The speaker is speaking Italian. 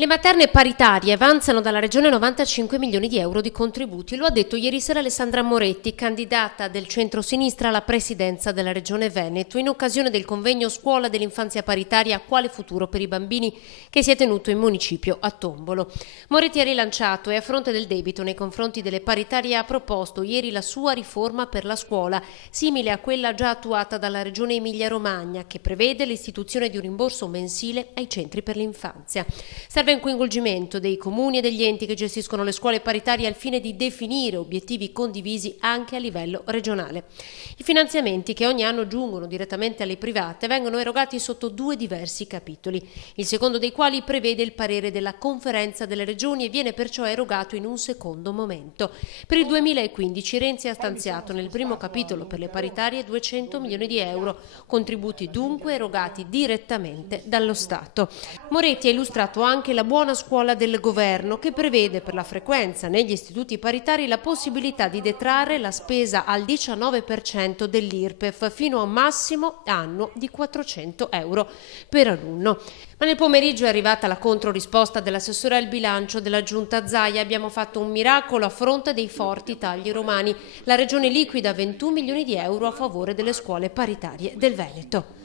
Le materne paritarie avanzano dalla Regione 95 milioni di euro di contributi, lo ha detto ieri sera Alessandra Moretti, candidata del centro-sinistra alla presidenza della Regione Veneto, in occasione del convegno Scuola dell'infanzia paritaria Quale futuro per i bambini che si è tenuto in municipio a Tombolo. Moretti ha rilanciato e a fronte del debito nei confronti delle paritarie ha proposto ieri la sua riforma per la scuola, simile a quella già attuata dalla Regione Emilia-Romagna, che prevede l'istituzione di un rimborso mensile ai centri per l'infanzia. Serve un coinvolgimento dei comuni e degli enti che gestiscono le scuole paritarie al fine di definire obiettivi condivisi anche a livello regionale. I finanziamenti che ogni anno giungono direttamente alle private vengono erogati sotto due diversi capitoli, il secondo dei quali prevede il parere della Conferenza delle Regioni e viene perciò erogato in un secondo momento. Per il 2015 Renzi ha stanziato nel primo capitolo per le paritarie 200 milioni di euro, contributi dunque erogati direttamente dallo Stato. Moretti ha illustrato anche la buona scuola del governo, che prevede per la frequenza negli istituti paritari la possibilità di detrarre la spesa al 19% dell'IRPEF fino a un massimo annuo di 400 euro per alunno. Ma nel pomeriggio è arrivata la controrisposta dell'assessore al bilancio della Giunta Zaia. Abbiamo fatto un miracolo a fronte dei forti tagli romani. La Regione liquida 21 milioni di euro a favore delle scuole paritarie del Veneto.